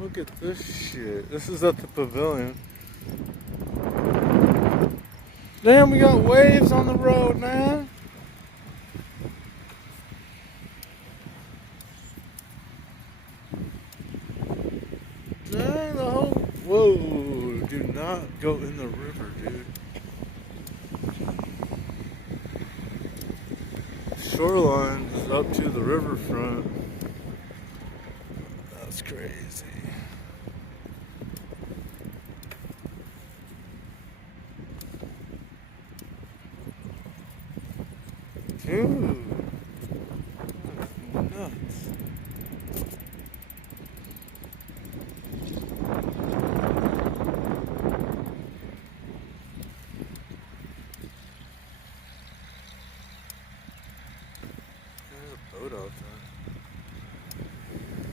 Look at this shit. This is at the pavilion. Damn, we got waves on the road, man. Man, the whole... Whoa, do not go in the river, dude. Shoreline is up to the riverfront. That's crazy.